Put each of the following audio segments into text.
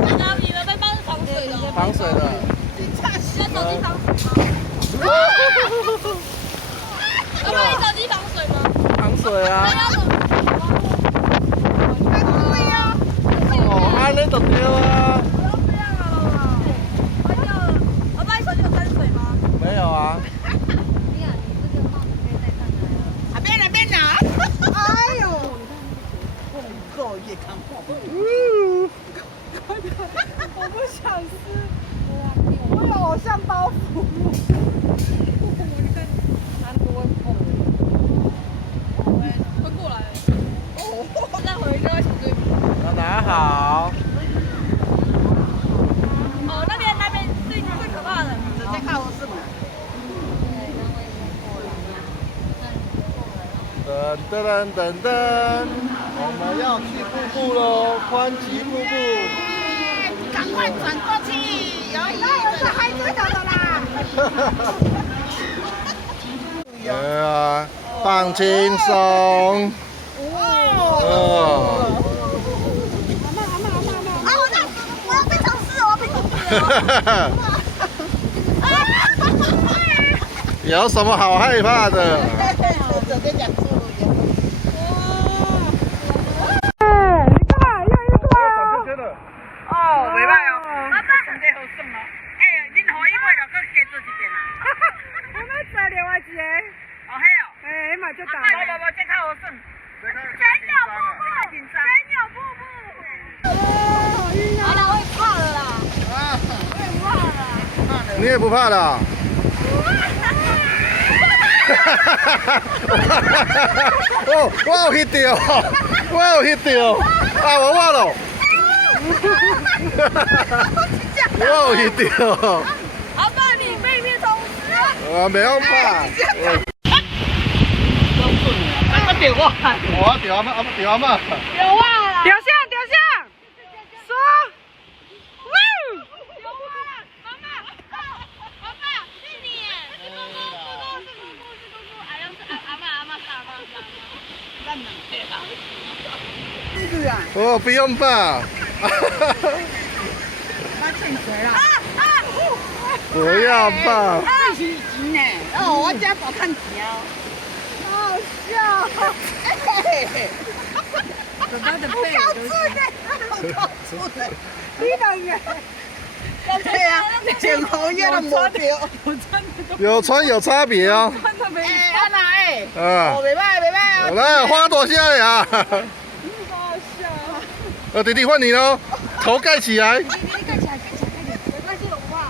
拿你的背包是防水的。防水的。你手机防水吗？要不然你手机防水吗？防水啊。哦，安尼就对啊。不要了。我把你手机有沾水吗？没有啊。别拿！哎呦，够也看破。我不想吃，我有偶像包袱。会过来。哦，再回就要想对。要拿好。哦，那边最可怕的，直接看我是吗？噔噔噔噔噔，我们要去瀑布喽，宽吉瀑布。赶快转过去，有是海水岛的啦。对啊，放轻松。哦。啊，我要被捅死，我要被捅死。有什么好害怕的？整天讲出哦，袂歹哦，啊，真济好耍哦。恁互伊买了，搁加做一遍啊。我们做另外一个。哦，嘿哦。迄嘛足大。无，这较好耍。真有瀑布，真有瀑布。哦，好了，我也怕了啦。啊，我也不怕了。你也不怕的？哦，我有翕到，我有翕到，啊，我了。我有翕到。阿爸，你被面冲死。我没有怕。我掉我。我掉阿妈。有啊。掉下。说。有啊，妈妈，爸爸是你，是姑姑，哎呀，是阿妈。这个啊。哦，不用怕。他欠谁啦？不要怕。自己钱呢？哦，我家宝看钱哦。好笑。他的背都是。好粗的。你两个。对呀，前后叶都摸掉。有穿有差别哦。安娜哦，袂歹哦。来，花朵下来啊！好笑。弟弟换你喽，头盖起来。盖起来，没关系，我不怕。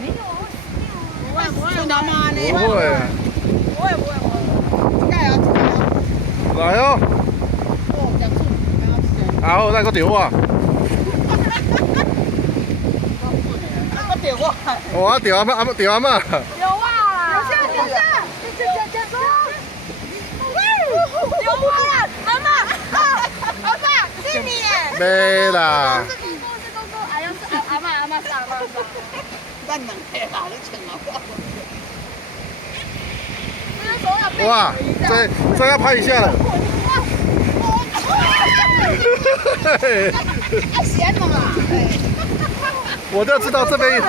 没有，我死掉了。不会，真的吗？你不会。不会。盖啊！来哦。哦，讲错，然后那个丢啊。我掉我。我丢阿妈，丢阿妈。有啊，掉下。有啊，妈妈，是你耶。没啦。是姑姑，哎呀，是阿妈是阿妈。咱两个啦，你穿我。哇，这要拍一下了。闲了嘛？我就知道这边。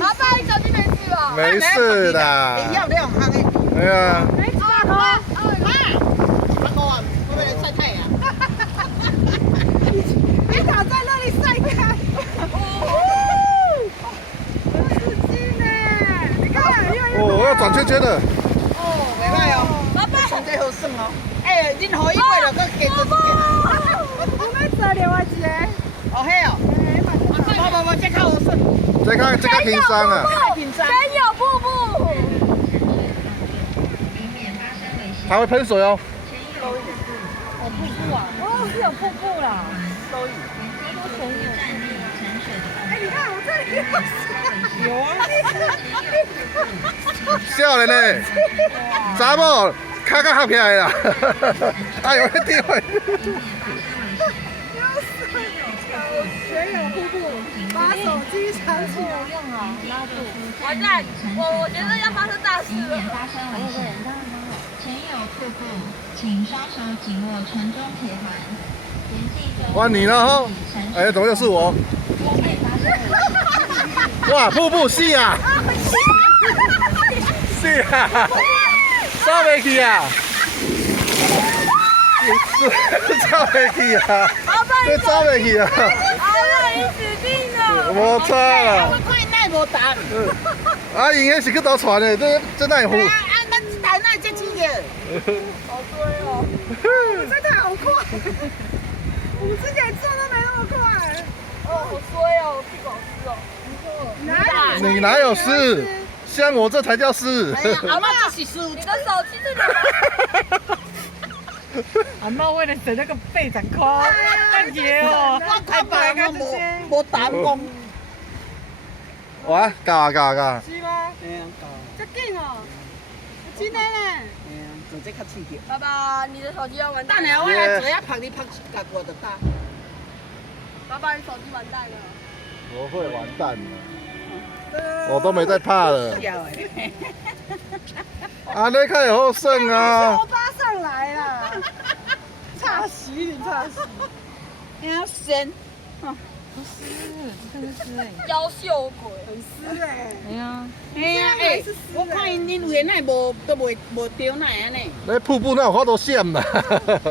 阿爸，你手机没事吧？没事的。要这样夯诶。对啊。没事啊，我为了晒太阳。你躺在那里晒太阳。哦，我要转圈圈的。哦，袂歹哦。爸爸，真济好耍哦。恁互伊买了，搁加做一件。我们做另外一个。哦，嘿哦。无，这较好耍。这个平山啊。真有瀑布。它会喷水哦。哦，瀑布啊！哦，是有瀑布啦。都前有。你看我这里有啊。笑人呢。查某，脚甲合起来啦。哎呦，地位。谁有瀑布？把手机藏起来。用啊，拉住。完蛋，我觉得要发生大事了。发生危险，前有瀑布，请双手紧握船中铁环。换你了哈。哎，怎么又是我？哇，瀑布是啊！是啊！走袂去啊！走袂去啊！你走袂去啊！阿爸，你死定了！无错啦！我看那无答。啊，因迄是去倒船的，这哪会？咱一台那接起的。好衰哦！真的好快，我们之前做都没那么快。哦，好衰哦，屁股好湿哦。哪里？你哪有湿？像我这才叫湿。阿妈这是输。你的手机是什么？阿妈为了省那个背长裤，半截哦，还摆个这些，无打工。哇，够啊够啊够啊！是吗？哎呀，这紧哦，真的呢。哎呀，做这较刺激。爸爸，你的手机要完蛋等下了。我来做下拍你拍甲我就打。爸爸，你手机完蛋了。我会完蛋了，我都没在怕了。啊，那看有好胜啊！我扒上来啦，差死你差死！哎呀，鲜。真的是哎，妖秀鬼。很湿哎。哎呀，哎呀，哎，我看因为那无都无丢那安尼。那瀑布那有法度闪啦。